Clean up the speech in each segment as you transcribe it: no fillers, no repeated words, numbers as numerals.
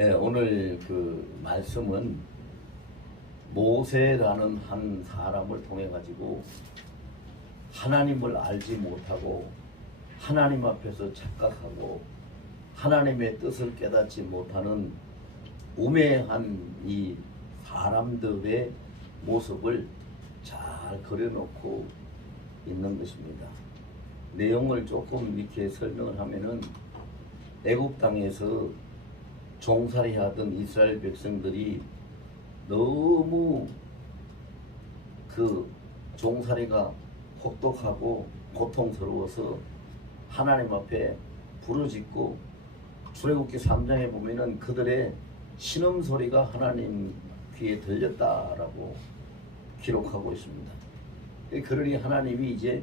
네, 오늘 그 말씀은 모세라는 한 사람을 통해 가지고 하나님을 알지 못하고 하나님 앞에서 착각하고 하나님의 뜻을 깨닫지 못하는 우매한 이 사람들의 모습을 잘 그려놓고 있는 것입니다. 내용을 조금 이렇게 설명을 하면은 애굽 땅에서 종살이 하던 이스라엘 백성들이 너무 그 종살이가 혹독하고 고통스러워서 하나님 앞에 부르짖고 출애굽기 3장에 보면은 그들의 신음소리가 하나님 귀에 들렸다라고 기록하고 있습니다. 그러니 하나님이 이제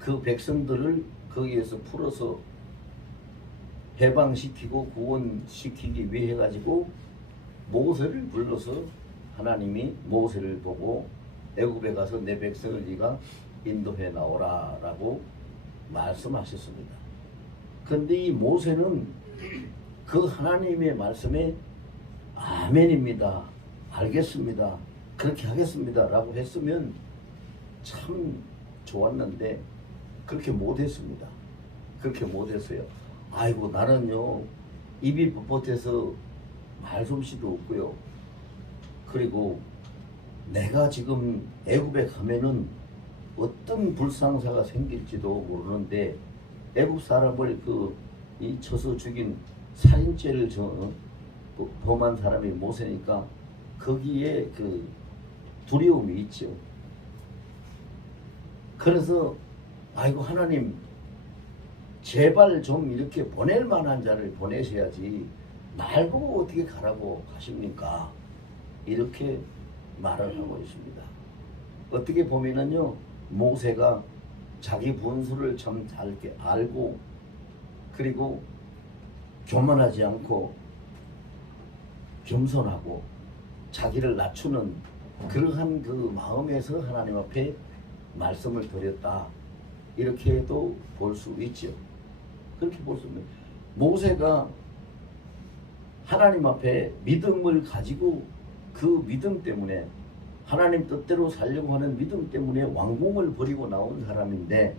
그 백성들을 거기에서 풀어서 해방시키고 구원시키기 위해 가지고 모세를 불러서 하나님이 모세를 보고 애굽에 가서 내 백성을 네가 인도해 나오라 라고 말씀하셨습니다. 근데 이 모세는 그 하나님의 말씀에 아멘입니다, 알겠습니다, 그렇게 하겠습니다 라고 했으면 참 좋았는데 그렇게 못했습니다. 그렇게 못했어요. 아이고 나는요 입이 뻣뻣해서 말솜씨도 없고요. 그리고 내가 지금 애굽에 가면은 어떤 불상사가 생길지도 모르는데 애굽 사람을 이 쳐서 죽인 살인죄를 범한 사람이 모세니까 거기에 그 두려움이 있죠. 그래서 아이고 하나님 제발 좀 이렇게 보낼 만한 자를 보내셔야지 날 보고 어떻게 가라고 하십니까? 이렇게 말을 하고 있습니다. 어떻게 보면은요 모세가 자기 분수를 참 잘 알고 그리고 교만하지 않고 겸손하고 자기를 낮추는 그러한 그 마음에서 하나님 앞에 말씀을 드렸다 이렇게도 볼 수 있죠. 그렇게 볼 수 있는 모세가 하나님 앞에 믿음을 가지고 그 믿음 때문에 하나님 뜻대로 살려고 하는 믿음 때문에 왕궁을 버리고 나온 사람인데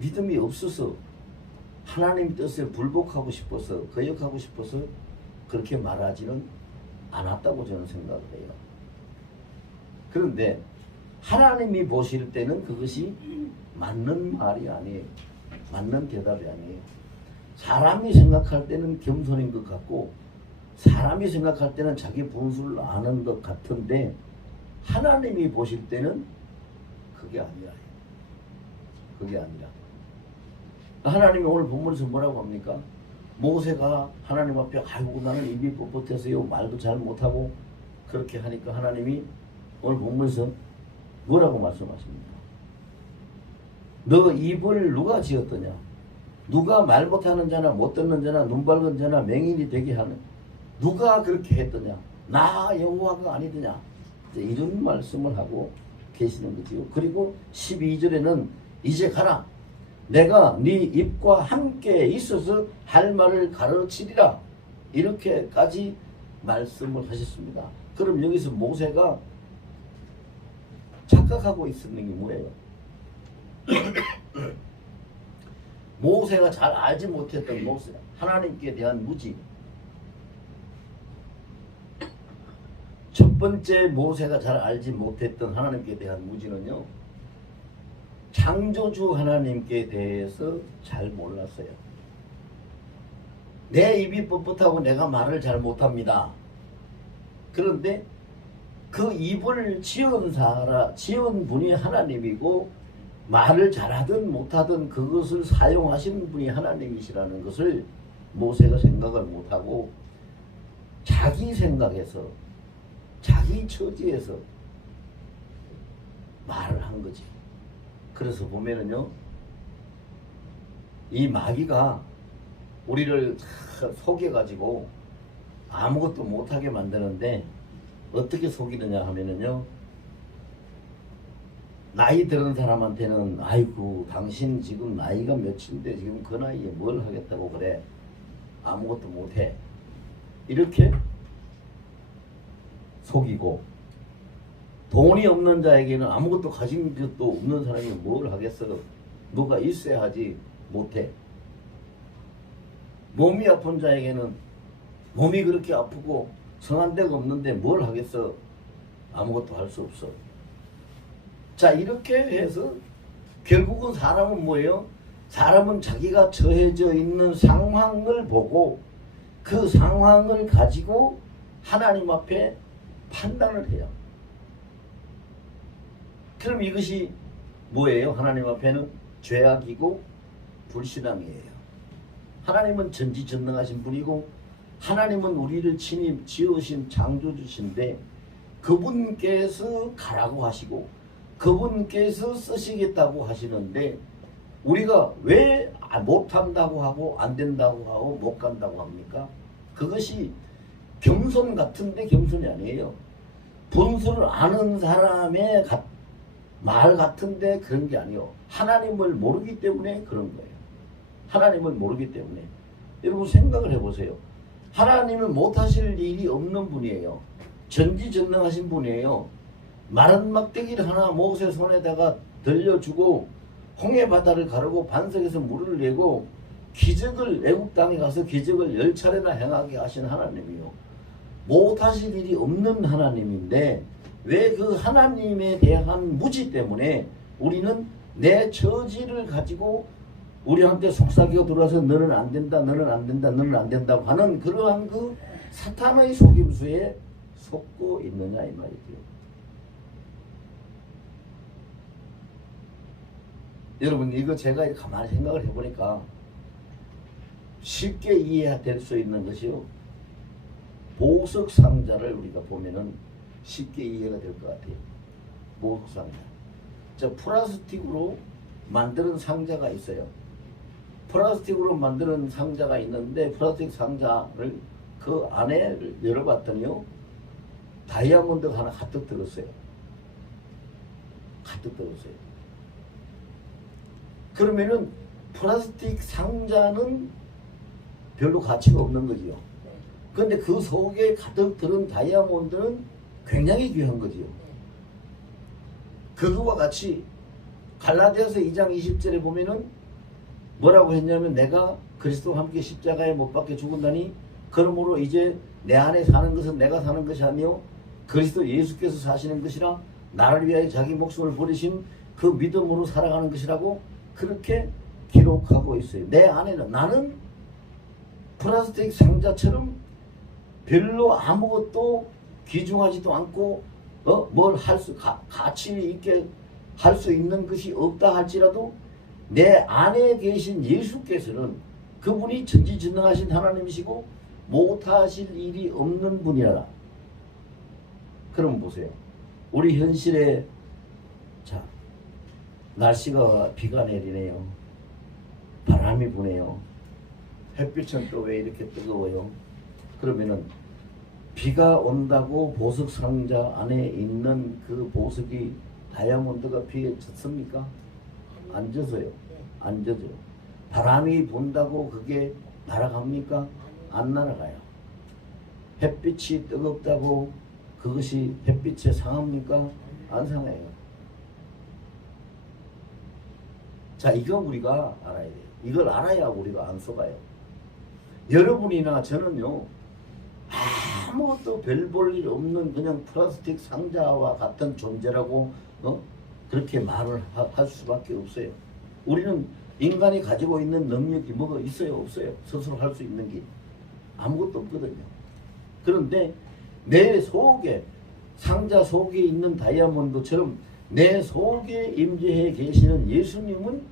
믿음이 없어서 하나님 뜻에 불복하고 싶어서 거역하고 싶어서 그렇게 말하지는 않았다고 저는 생각을 해요. 그런데 하나님이 보실 때는 그것이 맞는 말이 아니에요. 맞는 대답이 아니에요. 사람이 생각할 때는 겸손인 것 같고 사람이 생각할 때는 자기 분수를 아는 것 같은데 하나님이 보실 때는 그게 아니라 그게 아니라 하나님이 오늘 본문에서 뭐라고 합니까? 모세가 하나님 앞에 아이고 나는 입이 뻣뻣해서요 말도 잘 못하고 그렇게 하니까 하나님이 오늘 본문에서 뭐라고 말씀하십니까? 너 입을 누가 지었더냐? 누가 말 못하는 자나 못 듣는 자나 눈 밝은 자나 맹인이 되게 하는 누가 그렇게 했더냐? 나 여호와가 아니더냐? 이런 말씀을 하고 계시는 거지요. 그리고 12절에는 이제 가라. 내가 네 입과 함께 있어서 할 말을 가르치리라. 이렇게까지 말씀을 하셨습니다. 그럼 여기서 모세가 착각하고 있었는 게 뭐예요? 모세가 잘 알지 못했던 모세, 하나님께 대한 무지. 첫 번째 모세가 잘 알지 못했던 하나님께 대한 무지는요, 창조주 하나님께 대해서 잘 몰랐어요. 내 입이 뻣뻣하고 내가 말을 잘 못합니다. 그런데 그 입을 지은 분이 하나님이고 말을 잘하든 못하든 그것을 사용하시는 분이 하나님이시라는 것을 모세가 생각을 못하고 자기 생각에서 자기 처지에서 말을 한 거지. 그래서 보면은요 이 마귀가 우리를 속여가지고 아무것도 못하게 만드는데 어떻게 속이느냐 하면은요 나이 들은 사람한테는 아이고 당신 지금 나이가 몇인데 지금 그 나이에 뭘 하겠다고 그래 아무것도 못해 이렇게 속이고, 돈이 없는 자에게는 아무것도 가진 것도 없는 사람이 뭘 하겠어. 뭐가 있어야 하지 못해. 몸이 아픈 자에게는 몸이 그렇게 아프고 성한 데가 없는데 뭘 하겠어. 아무것도 할 수 없어. 자, 이렇게 해서 결국은 사람은 뭐예요? 사람은 자기가 처해져 있는 상황을 보고 그 상황을 가지고 하나님 앞에 판단을 해요. 그럼 이것이 뭐예요? 하나님 앞에는 죄악이고 불신앙이에요. 하나님은 전지전능하신 분이고 하나님은 우리를 친히 지으신 창조주신데 그분께서 가라고 하시고 그분께서 쓰시겠다고 하시는데 우리가 왜 못한다고 하고 안 된다고 하고 못 간다고 합니까? 그것이 겸손 같은데 겸손이 아니에요. 분수를 아는 사람의 말 같은데 그런 게 아니에요. 하나님을 모르기 때문에 그런 거예요. 하나님을 모르기 때문에. 여러분 생각을 해보세요. 하나님은 못하실 일이 없는 분이에요. 전지전능하신 분이에요. 마른 막대기를 하나 모세 손에다가 들려주고 홍해 바다를 가르고 반석에서 물을 내고 기적을 애국 땅에 가서 기적을 10차례나 행하게 하신 하나님이요. 못하실 일이 없는 하나님인데 왜 그 하나님에 대한 무지 때문에 우리는 내 처지를 가지고 우리한테 속삭이고 들어와서 너는 안 된다, 너는 안 된다, 너는 안 된다고 하는 그러한 그 사탄의 속임수에 속고 있느냐 이 말이죠. 여러분 이거 제가 가만히 생각을 해보니까 쉽게 이해될 수 있는 것이요. 보석 상자를 우리가 보면은 쉽게 이해가 될 것 같아요. 보석 상자. 저 플라스틱으로 만드는 상자가 있어요. 플라스틱으로 만드는 상자가 있는데 플라스틱 상자를 그 안에 열어봤더니요. 다이아몬드가 하나 가득 들었어요. 가득 들었어요. 그러면은 플라스틱 상자는 별로 가치가 없는 거지요. 그런데 그 속에 가득 들은 다이아몬드는 굉장히 귀한 거지요. 그거와 같이 갈라디아서 2장 20절에 보면은 뭐라고 했냐면 내가 그리스도와 함께 십자가에 못 박혀 죽은다니 그러므로 이제 내 안에 사는 것은 내가 사는 것이 아니요 그리스도 예수께서 사시는 것이라 나를 위하여 자기 목숨을 버리신 그 믿음으로 살아가는 것이라고 그렇게 기록하고 있어요. 내 안에는 나는 플라스틱 상자처럼 별로 아무것도 귀중하지도 않고 뭘 할 수 가치 있게 할 수 있는 것이 없다 할지라도 내 안에 계신 예수께서는 그분이 전지전능하신 하나님이시고 못하실 일이 없는 분이라. 그럼 보세요. 우리 현실에 자 날씨가 비가 내리네요. 바람이 부네요. 햇빛은 또 왜 이렇게 뜨거워요? 그러면은 비가 온다고 보석 상자 안에 있는 그 보석이 다이아몬드가 비에 젖습니까? 안 젖어요. 안 젖어요. 바람이 분다고 그게 날아갑니까? 안 날아가요. 햇빛이 뜨겁다고 그것이 햇빛에 상합니까? 안 상해요. 자, 이거 우리가 알아야 돼요. 이걸 알아야 우리가 안 속아요. 여러분이나 저는요, 아무것도 별 볼 일 없는 그냥 플라스틱 상자와 같은 존재라고 그렇게 말을 할 수밖에 없어요. 우리는 인간이 가지고 있는 능력이 뭐가 있어요? 없어요? 스스로 할 수 있는 게 아무것도 없거든요. 그런데 내 속에 상자 속에 있는 다이아몬드처럼 내 속에 임재해 계시는 예수님은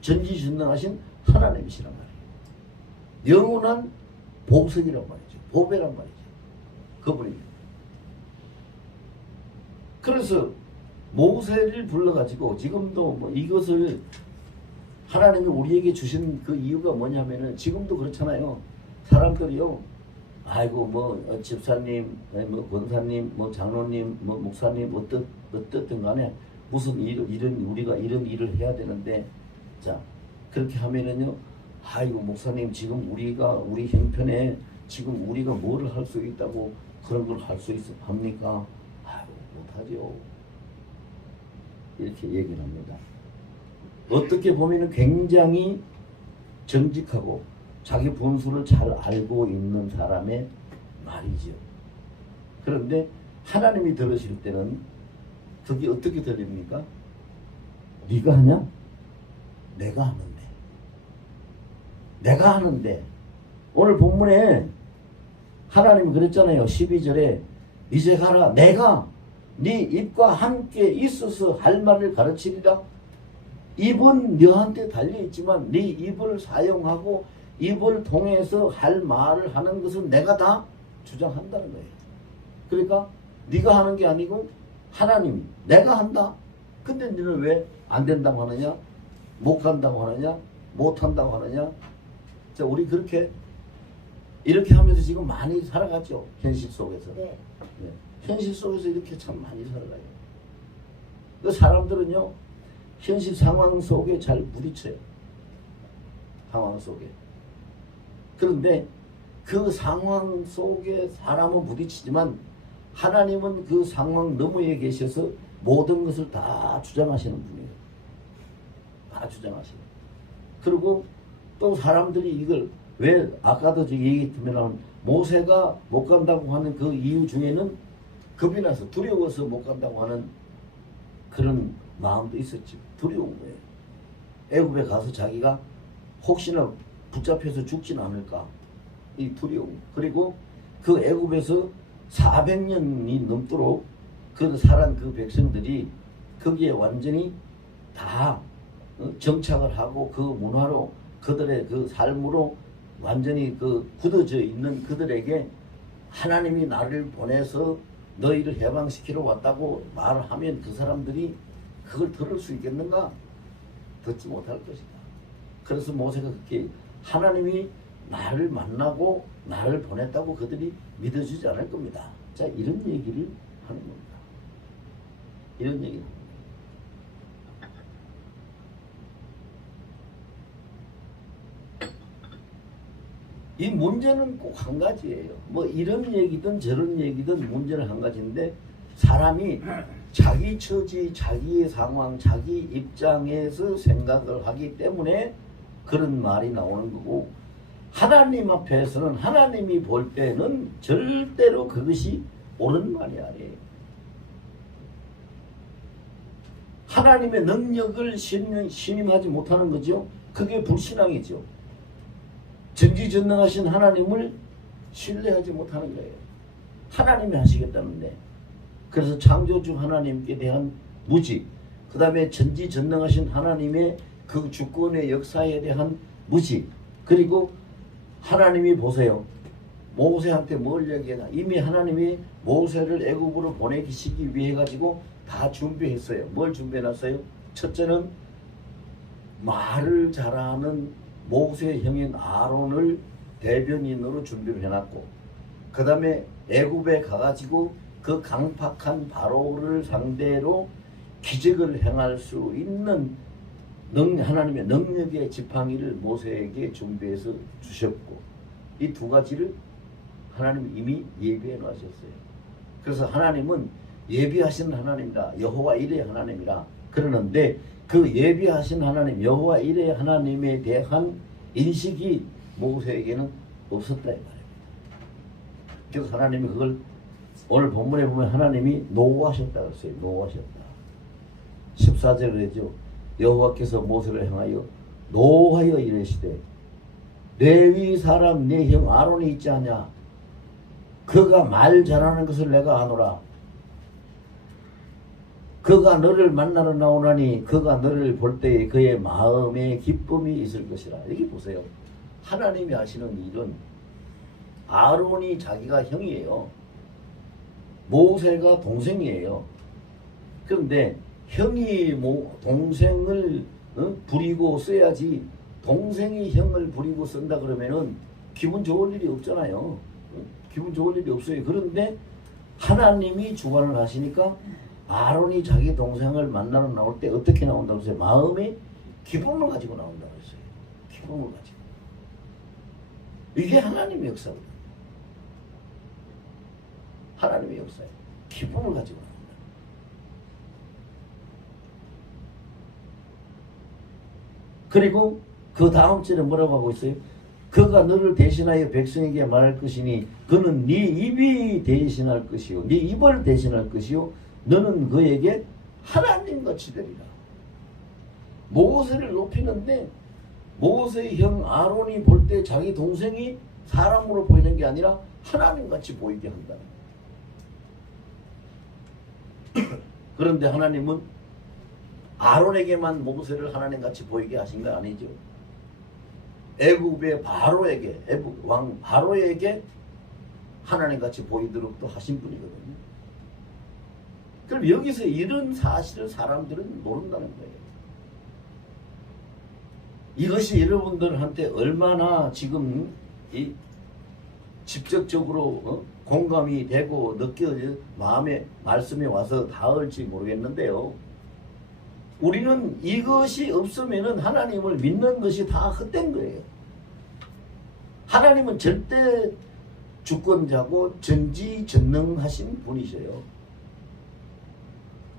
전지전능하신 하나님이시란 말이에요. 영원한 보석이란 말이죠. 보배란 말이죠. 그분입니다. 그래서 모세를 불러가지고 지금도 뭐 이것을 하나님이 우리에게 주신 그 이유가 뭐냐면은 지금도 그렇잖아요. 사람들이요. 아이고 뭐 집사님, 뭐 권사님, 뭐 장로님, 뭐 목사님 어떻든 간에 무슨 이런 우리가 이런 일을 해야 되는데 자 그렇게 하면은요. 아이고 목사님 지금 우리가 우리 형편에 지금 우리가 뭐를 할 수 있다고 그런 걸 할 수 합니까? 못하죠. 이렇게 얘기를 합니다. 어떻게 보면 굉장히 정직하고 자기 분수를 잘 알고 있는 사람의 말이죠. 그런데 하나님이 들으실 때는 그게 어떻게 들립니까? 네가 하냐? 내가 하는데. 내가 하는데. 오늘 본문에 하나님이 그랬잖아요. 12절에 이제 가라. 내가 네 입과 함께 있어서 할 말을 가르치리라. 입은 너한테 달려있지만 네 입을 사용하고 입을 통해서 할 말을 하는 것은 내가 다 주장한다는 거예요. 그러니까 네가 하는 게 아니고 하나님이 내가 한다. 근데 너는 왜 안 된다고 하느냐? 못 간다고 하느냐? 못 한다고 하느냐? 자, 우리 그렇게 이렇게 하면서 지금 많이 살아가죠. 현실 속에서. 네. 현실 속에서 이렇게 참 많이 살아가요. 그 사람들은요, 현실 상황 속에 잘 부딪혀요. 상황 속에. 그런데 그 상황 속에 사람은 부딪히지만 하나님은 그 상황 너머에 계셔서 모든 것을 다 주장하시는 분이에요. 다 주장하시는. 그리고 또 사람들이 이걸 왜 아까도 얘기했지만 모세가 못 간다고 하는 그 이유 중에는 겁이 나서 두려워서 못 간다고 하는 그런 마음도 있었죠. 두려운 거예요. 애굽에 가서 자기가 혹시나 붙잡혀서 죽진 않을까 이 두려움. 그리고 그 애굽에서 400년이 넘도록 그 살한 그 백성들이 거기에 완전히 다 정착을 하고 그 문화로 그들의 그 삶으로 완전히 그 굳어져 있는 그들에게 하나님이 나를 보내서 너희를 해방시키러 왔다고 말을 하면 그 사람들이 그걸 들을 수 있겠는가? 듣지 못할 것이다. 그래서 모세가 그렇게 하나님이 나를 만나고 나를 보냈다고 그들이 믿어주지 않을 겁니다. 자, 이런 얘기를 하는 겁니다. 이런 얘기를 합니다. 이 문제는 꼭 한 가지예요. 뭐 이런 얘기든 저런 얘기든 문제는 한 가지인데 사람이 자기 처지, 자기의 상황, 자기 입장에서 생각을 하기 때문에 그런 말이 나오는 거고 하나님 앞에서는 하나님이 볼 때는 절대로 그것이 옳은 말이 아니에요. 하나님의 능력을 신임하지 못하는 거죠. 그게 불신앙이죠. 전지전능하신 하나님을 신뢰하지 못하는 거예요. 하나님이 하시겠다는데. 그래서 창조주 하나님께 대한 무지, 그 다음에 전지전능하신 하나님의 그 주권의 역사에 대한 무지, 그리고 하나님이 보세요. 모세한테 뭘 얘기하나? 이미 하나님이 모세를 애굽으로 보내시기 위해 가지고 다 준비했어요. 뭘 준비해놨어요? 첫째는 말을 잘하는 모세 형인 아론을 대변인으로 준비를 해놨고, 그 다음에 애굽에 가가지고 그 강팍한 바로를 상대로 기적을 행할 수 있는 하나님의 능력의 지팡이를 모세에게 준비해서 주셨고, 이 두 가지를 하나님이 이미 예비해 놓으셨어요. 그래서 하나님은 예비하신 하나님이라, 여호와 일의 하나님이라 그러는데, 그 예비하신 하나님, 여호와 일의 하나님에 대한 인식이 모세에게는 없었다 이 말입니다. 그래서 하나님이 그걸 오늘 본문에 보면 하나님이 노하셨다 그랬어요. 노하셨다. 14절에 그러죠. 여호와께서 모세를 향하여 노하여 이르시되 레위 사람 내 형 아론이 있지 않냐? 그가 말 잘하는 것을 내가 아노라. 그가 너를 만나러 나오나니 그가 너를 볼 때에 그의 마음에 기쁨이 있을 것이라. 여기 보세요. 하나님이 하시는 일은 아론이 자기가 형이에요. 모세가 동생이에요. 그런데 형이 동생을 부리고 써야지, 동생이 형을 부리고 쓴다 그러면은 기분 좋을 일이 없잖아요. 기분 좋을 일이 없어요. 그런데 하나님이 주관을 하시니까 아론이 자기 동생을 만나러 나올 때 어떻게 나온다고 했어요? 마음에 기쁨을 가지고 나온다고 했어요. 기쁨을 가지고. 이게 하나님의 역사거든요. 하나님의 역사에 기쁨을 가지고 합니다. 그리고 그 다음 절에 뭐라고 하고 있어요? 그가 너를 대신하여 백성에게 말할 것이니 그는 네 입이 대신할 것이요 네 입을 대신할 것이요 너는 그에게 하나님같이 되리라. 모세를 높이는데 모세의 형 아론이 볼 때 자기 동생이 사람으로 보이는 게 아니라 하나님같이 보이게 한다는 거예요. 그런데 하나님은 아론에게만 모세를 하나님같이 보이게 하신 거 아니죠. 애굽의 바로에게, 애굽 왕 바로에게 하나님같이 보이도록 또 하신 분이거든요. 그럼 여기서 이런 사실을 사람들은 모른다는 거예요. 이것이 여러분들한테 얼마나 지금 이 직접적으로 공감이 되고 느껴져 마음에 말씀이 와서 닿을지 모르겠는데요. 우리는 이것이 없으면은 하나님을 믿는 것이 다 헛된 거예요. 하나님은 절대 주권자고 전지전능하신 분이셔요.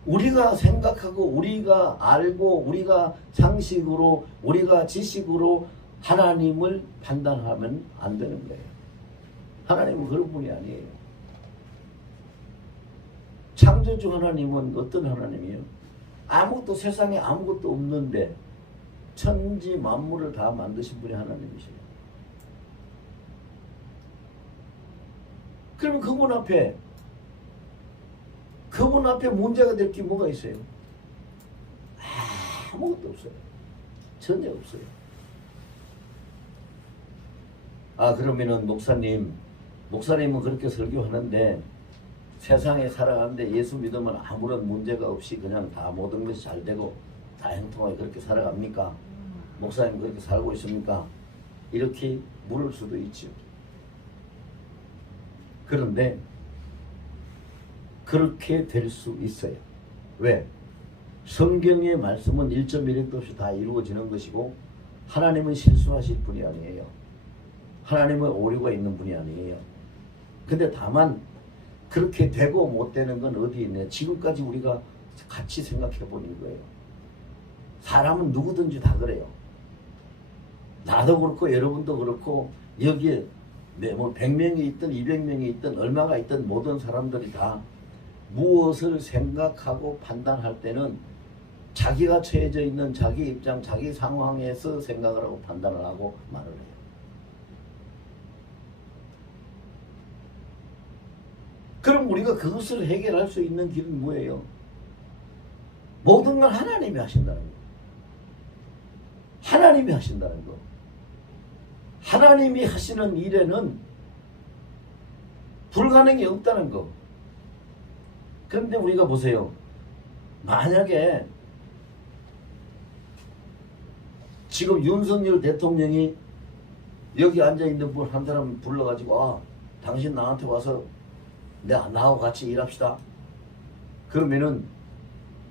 우리가 생각하고 우리가 알고 우리가 상식으로 우리가 지식으로 하나님을 판단하면 안 되는 거예요. 하나님은 그런 분이 아니에요. 창조주 하나님은 어떤 하나님이에요? 아무것도 세상에 아무것도 없는데 천지 만물을 다 만드신 분이 하나님이세요. 그러면 그분 앞에 문제가 될 게 뭐가 있어요? 아무것도 없어요. 전혀 없어요. 그러면은 목사님은 그렇게 설교하는데 세상에 살아가는데 예수 믿으면 아무런 문제가 없이 그냥 다 모든 것이 잘 되고 다 형통하게 그렇게 살아갑니까? 목사님 그렇게 살고 있습니까? 이렇게 물을 수도 있죠. 그런데 그렇게 될 수 있어요. 왜? 성경의 말씀은 1.1획도 없이 다 이루어지는 것이고 하나님은 실수하실 분이 아니에요. 하나님은 오류가 있는 분이 아니에요. 근데 다만 그렇게 되고 못 되는 건 어디 있냐? 지금까지 우리가 같이 생각해 보는 거예요. 사람은 누구든지 다 그래요. 나도 그렇고 여러분도 그렇고 여기에 뭐 100명이 있든 200명이 있든 얼마가 있든 모든 사람들이 다 무엇을 생각하고 판단할 때는 자기가 처해져 있는 자기 입장, 자기 상황에서 생각을 하고 판단을 하고 말을 해요. 그럼 우리가 그것을 해결할 수 있는 길은 뭐예요? 모든 걸 하나님이 하신다는 거. 하나님이 하신다는 거. 하나님이 하시는 일에는 불가능이 없다는 거. 그런데 우리가 보세요. 만약에 지금 윤석열 대통령이 여기 앉아있는 분 한 사람 불러가지고 당신 나한테 와서 나하고 같이 일합시다. 그러면은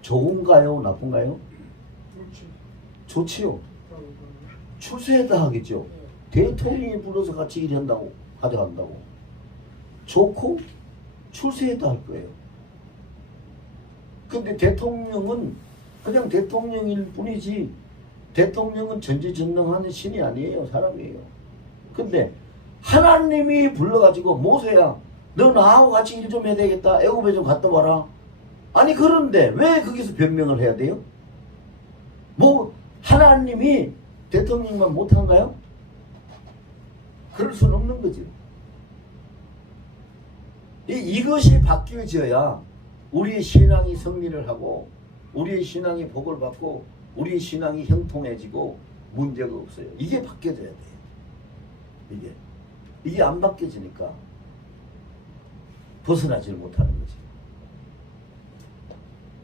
좋은가요? 나쁜가요? 좋지요. 추세다 하겠죠. 대통령이 불러서 같이 일한다고 가져간다고. 좋고 추세다 할 거예요. 근데 대통령은 그냥 대통령일 뿐이지 대통령은 전지전능한 신이 아니에요. 사람이에요. 근데 하나님이 불러가지고 모세야 너 나하고 같이 일 좀 해야 되겠다. 애굽에 좀 갔다 와라. 아니 그런데 왜 거기서 변명을 해야 돼요? 뭐 하나님이 대통령만 못한가요? 그럴 수는 없는 거죠. 이것이 바뀌어져야 우리의 신앙이 승리를 하고 우리의 신앙이 복을 받고 우리의 신앙이 형통해지고 문제가 없어요. 이게 바뀌어져야 돼요. 이게 안 바뀌어지니까 벗어나질 못하는 거지.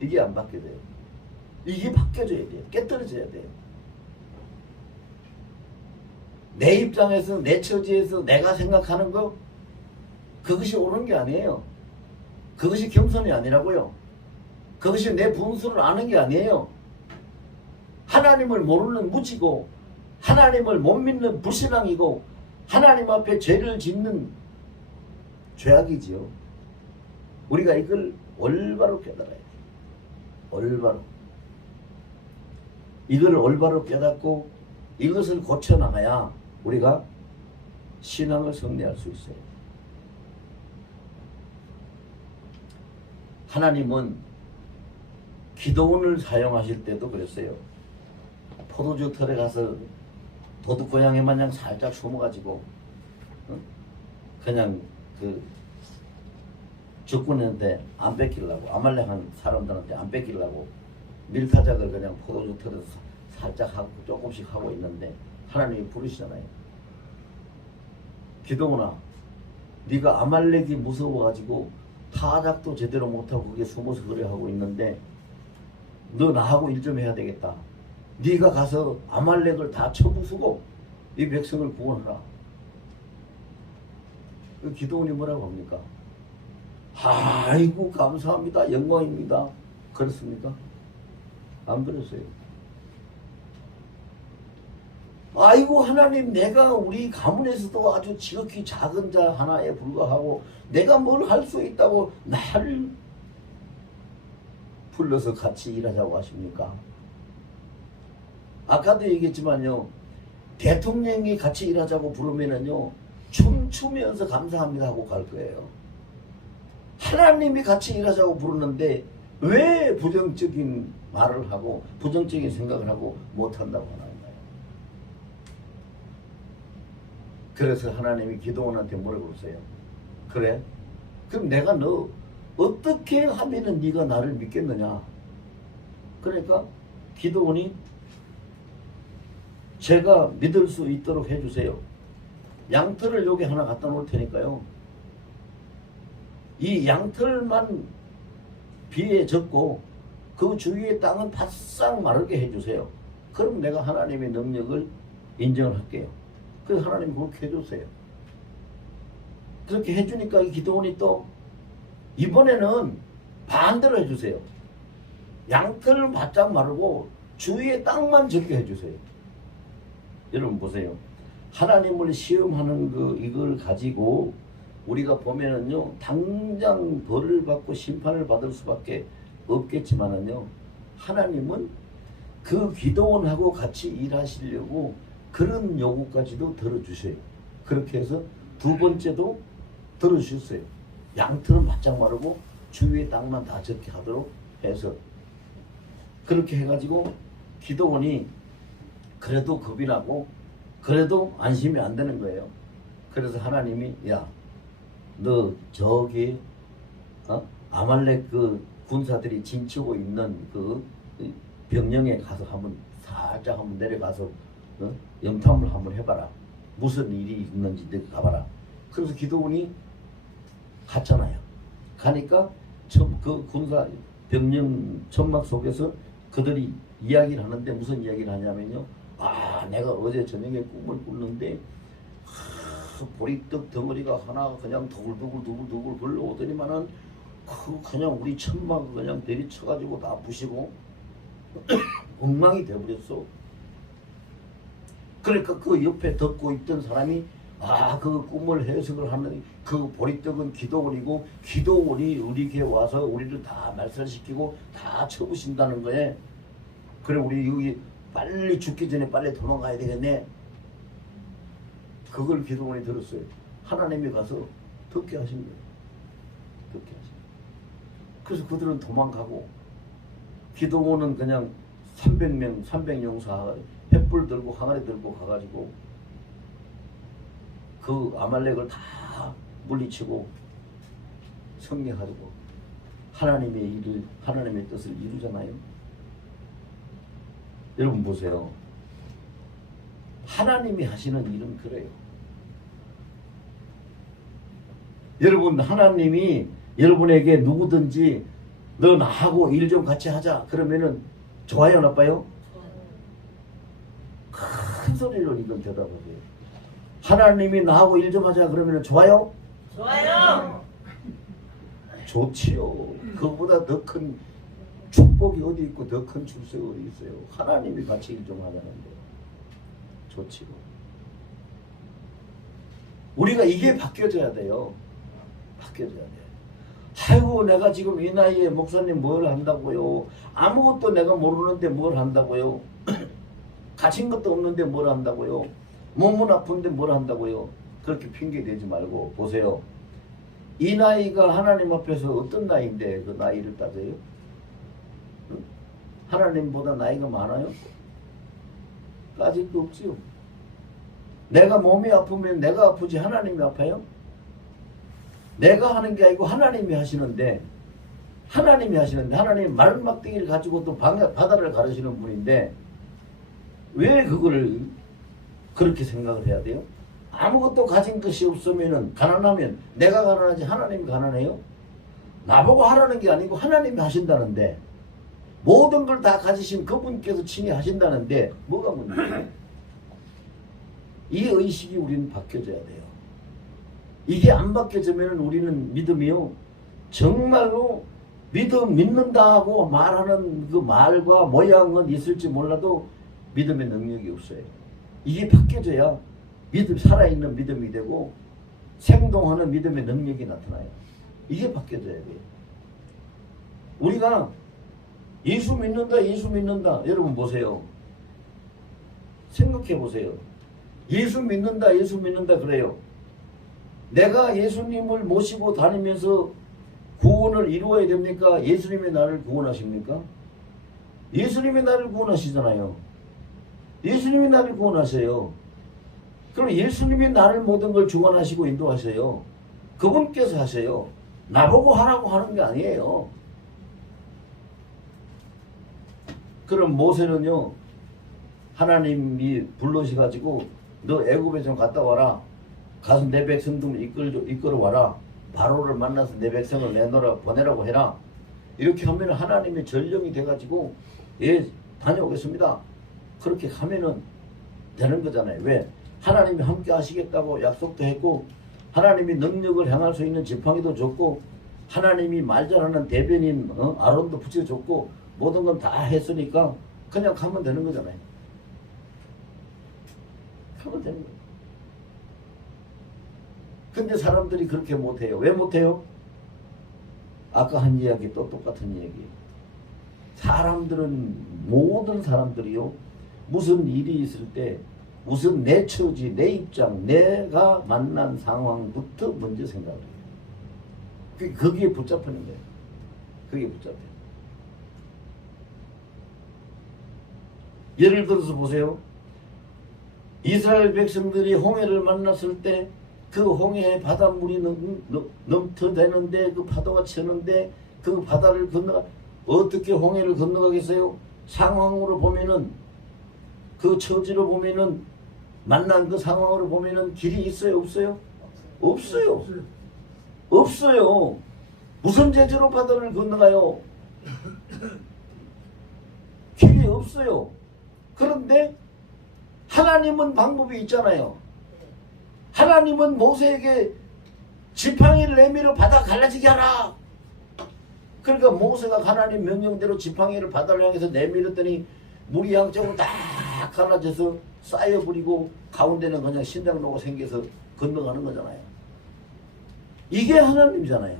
이게 안 바뀌어져요. 이게 바뀌어져야 돼요. 깨떨어져야 돼요. 내 입장에서 내 처지에서 내가 생각하는 거 그것이 옳은 게 아니에요. 그것이 겸손이 아니라고요. 그것이 내 분수를 아는 게 아니에요. 하나님을 모르는 무지고 하나님을 못 믿는 불신앙이고 하나님 앞에 죄를 짓는 죄악이지요. 우리가 이걸 올바로 깨달아야 돼. 올바로. 이걸 올바로 깨닫고 이것을 고쳐나가야 우리가 신앙을 승리할 수 있어요. 하나님은 기도원을 사용하실 때도 그랬어요. 포도주 털에 가서 도둑고양이 마냥 살짝 숨어가지고 그냥 그 적군한테 안 뺏기려고, 아말렉한 사람들한테 안 뺏기려고 밀타작을 그냥 포도주 털에서 살짝 하고 조금씩 하고 있는데 하나님이 부르시잖아요. 기도원아, 네가 아말렉이 무서워가지고 타작도 제대로 못하고 그게 숨어서 그래 하고 있는데 너 나하고 일 좀 해야 되겠다. 네가 가서 아말렉을 다 쳐부수고 이 백성을 구원하라. 그 기도원이 뭐라고 합니까? 아이고 감사합니다. 영광입니다. 그렇습니까? 안 그랬어요. 아이고 하나님, 내가 우리 가문에서도 아주 지극히 작은 자 하나에 불과하고 내가 뭘 할 수 있다고 나를 불러서 같이 일하자고 하십니까? 아까도 얘기했지만요, 대통령이 같이 일하자고 부르면은요 춤추면서 감사합니다 하고 갈 거예요. 하나님이 같이 일하자고 부르는데 왜 부정적인 말을 하고 부정적인 생각을 하고 못한다고 하나요? 그래서 하나님이 기도원한테 뭐라고 그러세요? 그래? 그럼 내가 너 어떻게 하면은 네가 나를 믿겠느냐? 그러니까 기도원이 제가 믿을 수 있도록 해주세요. 양털을 여기 하나 갖다 놓을 테니까요. 이 양털만 비에 젖고 그 주위의 땅은 바싹 마르게 해주세요. 그럼 내가 하나님의 능력을 인정을 할게요. 그래서 하나님이 그렇게 해주세요. 그렇게 해주니까 이 기도원이 또 이번에는 반대로 해주세요. 양털을 바짝 마르고 주위에 땅만 젖게 해주세요. 여러분 보세요. 하나님을 시험하는 이걸 가지고 우리가 보면은요, 당장 벌을 받고 심판을 받을 수밖에 없겠지만은요, 하나님은 그 기도원하고 같이 일하시려고 그런 요구까지도 들어주셔요. 그렇게 해서 두 번째도 들어주셨어요. 양털은 바짝 마르고 주위의 땅만 다 젖게 하도록 해서 그렇게 해가지고 기도원이 그래도 겁이 나고 그래도 안심이 안 되는 거예요. 그래서 하나님이 야, 너 저기 아말렉 그 군사들이 진치고 있는 그 병영에 가서 한번 살짝 한번 내려가서 염탐을 한번 해봐라. 무슨 일이 있는지 내가 가봐라. 그래서 기도원이 갔잖아요. 가니까 그 군사 병영 천막 속에서 그들이 이야기를 하는데 무슨 이야기를 하냐면요. 내가 어제 저녁에 꿈을 꿨는데 보리떡 덩어리가 하나 그냥 두글두글 불러오더니만은 그냥 우리 천막을 그냥 내리쳐가지고 다 부시고 엉망이 돼버렸어. 그러니까 그 옆에 듣고 있던 사람이 그 꿈을 해석을 하는 그 보리떡은 기도원이고 기도원이 우리에게 와서 우리를 다 말살시키고 다 쳐부신다는 거에 그래 우리 여기 빨리 죽기 전에 빨리 도망가야 되겠네. 그걸 기도원이 들었어요. 하나님이 가서 듣게 하신 거예요. 듣게 하신 거예요. 그래서 그들은 도망가고 기도원은 그냥 300명 300용사 횃불 들고 항아리 들고 가가지고 그 아말렉을 다 물리치고 승리하고 하나님의 일을 하나님의 뜻을 이루잖아요. 여러분 보세요. 하나님이 하시는 일은 그래요. 여러분 하나님이 여러분에게 누구든지 너 나하고 일 좀 같이 하자 그러면은 좋아요 나빠요? 큰 소리로 이건 대답하세요. 하나님이 나하고 일 좀 하자 그러면은 좋아요? 좋아요. 좋지요. 그보다 더 큰 축복이 어디 있고 더 큰 출세가 어디 있어요. 하나님이 같이 일 좀 하자는데 좋지요. 우리가 이게 바뀌어져야 돼요. 바뀌어져야 돼요. 아이고 내가 지금 이 나이에 목사님 뭘 한다고요. 아무것도 내가 모르는데 뭘 한다고요. 가진 것도 없는데 뭘 한다고요. 몸은 아픈데 뭘 한다고요. 그렇게 핑계 대지 말고 보세요. 이 나이가 하나님 앞에서 어떤 나이인데 그 나이를 따져요? 응? 하나님보다 나이가 많아요? 따질 거 없지요. 내가 몸이 아프면 내가 아프지 하나님이 아파요? 내가 하는 게 아니고 하나님이 하시는데 하나님이 마른 막대기를 가지고 또 바다를 가르시는 분인데 왜 그거를 그렇게 생각을 해야 돼요? 아무것도 가진 것이 없으면은 가난하면 내가 가난하지 하나님이 가난해요? 나보고 하라는 게 아니고 하나님이 하신다는데 모든 걸 다 가지신 그분께서 친히 하신다는데 뭐가 문제예요? 이 의식이 우리는 바뀌어져야 돼요. 이게 안 바뀌어지면 우리는 믿음이요 정말로 믿는다 하고 말하는 그 말과 모양은 있을지 몰라도 믿음의 능력이 없어요. 이게 바뀌어져야 살아있는 믿음이 되고 생동하는 믿음의 능력이 나타나요. 이게 바뀌어져야 돼요. 우리가 예수 믿는다 여러분 보세요. 생각해 보세요. 예수 믿는다 그래요. 내가 예수님을 모시고 다니면서 구원을 이루어야 됩니까? 예수님이 나를 구원하십니까? 예수님이 나를 구원하시잖아요. 예수님이 나를 구원하세요. 그럼 예수님이 나를 모든 걸 주관하시고 인도하세요. 그분께서 하세요. 나보고 하라고 하는 게 아니에요. 그럼 모세는요. 하나님이 불러셔가지고 너 애굽에 좀 갔다 와라. 가서 내 백성 좀 이끌어 와라. 바로를 만나서 내 백성을 보내라고 해라. 이렇게 하면 하나님의 전령이 돼가지고 예 다녀오겠습니다. 그렇게 하면은 되는 거잖아요. 왜? 하나님이 함께 하시겠다고 약속도 했고 하나님이 능력을 행할 수 있는 지팡이도 줬고 하나님이 말 잘하는 대변인 아론도 붙여줬고 모든 건 다 했으니까 그냥 가면 되는 거잖아요. 가면 되는 거예요. 근데 사람들이 그렇게 못해요. 왜 못해요? 아까 한 이야기 또 똑같은 이야기. 모든 사람들이요. 무슨 일이 있을 때 무슨 내 처지, 내 입장, 내가 만난 상황부터 먼저 생각을 해요. 거기에 붙잡히는 거예요. 거기에 붙잡혀요. 예를 들어서 보세요. 이스라엘 백성들이 홍해를 만났을 때 그 홍해에 바닷물이 넘쳐대는데 그 파도가 치는데 그 바다를 어떻게 홍해를 건너가겠어요? 상황으로 보면은 그 처지로 보면은 만난 그 상황으로 보면은 길이 있어요? 없어요? 없어요. 없어요. 무슨 재주로 바다를 건너가요? 길이 없어요. 그런데 하나님은 방법이 있잖아요. 하나님은 모세에게 지팡이를 내밀어 바다 갈라지게 하라. 그러니까 모세가 하나님 명령대로 지팡이를 바다를 향해서 내밀었더니 물이 양쪽으로 다 갈라져서 쌓여버리고 가운데는 그냥 신장로가 생겨서 건너가는 거잖아요. 이게 하나님이잖아요.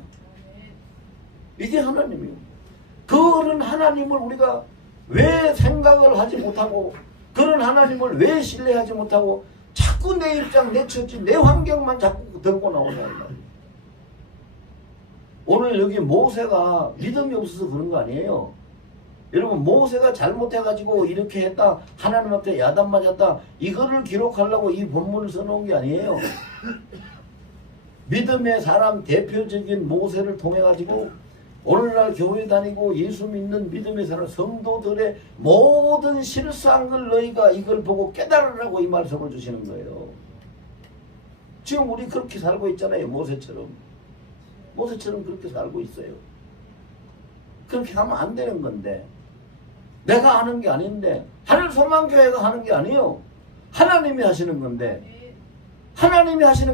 이게 하나님이에요. 그런 하나님을 우리가 왜 생각을 하지 못하고 그런 하나님을 왜 신뢰하지 못하고 자꾸 내 입장, 내 처지, 내 환경만 자꾸 들고 나오냐. 오늘 여기 모세가 믿음이 없어서 그런 거 아니에요. 여러분 모세가 잘못해가지고 이렇게 했다. 하나님 앞에 야단 맞았다. 이거를 기록하려고 이 본문을 써놓은 게 아니에요. 믿음의 사람 대표적인 모세를 통해가지고 오늘날 교회 다니고 예수 믿는 믿음의 사람 성도들의 모든 실수한 걸 너희가 이걸 보고 깨달으라고 이 말씀을 주시는 거예요. 지금 우리 그렇게 살고 있잖아요. 모세처럼 그렇게 살고 있어요. 그렇게 하면 안 되는 건데 내가 하는 게 아닌데 하늘소망교회가 하는 게 아니에요. 하나님이 하시는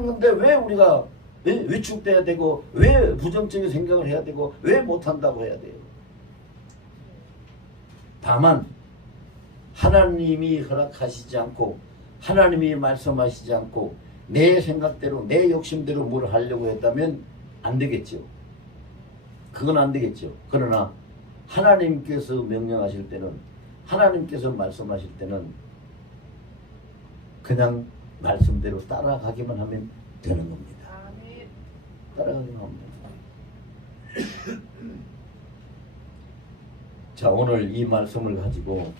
건데 왜 우리가 위축돼야 되고 왜 부정적인 생각을 해야 되고 왜 못한다고 해야 돼요. 다만 하나님이 허락하시지 않고 하나님이 말씀하시지 않고 내 생각대로 내 욕심대로 뭘 하려고 했다면 안 되겠죠. 그건 안 되겠죠. 그러나 하나님께서 명령하실 때는, 하나님께서 말씀하실 때는 그냥 말씀대로 따라가기만 하면 되는 겁니다. 따라가기만 하면 됩니다. 자, 오늘 이 말씀을 가지고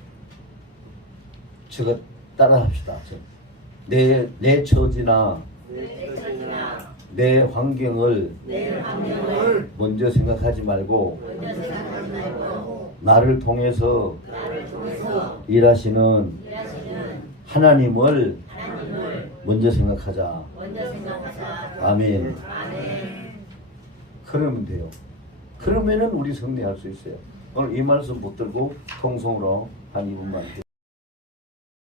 저거 따라합시다. 내 처지나 내 환경을 먼저 생각하지 말고 나를 통해서 일하시는 하나님을 먼저 생각하자. 아멘. 그러면 돼요. 그러면은 우리 승리할 수 있어요. 오늘 이 말씀 붙들고 통성으로 한 2분만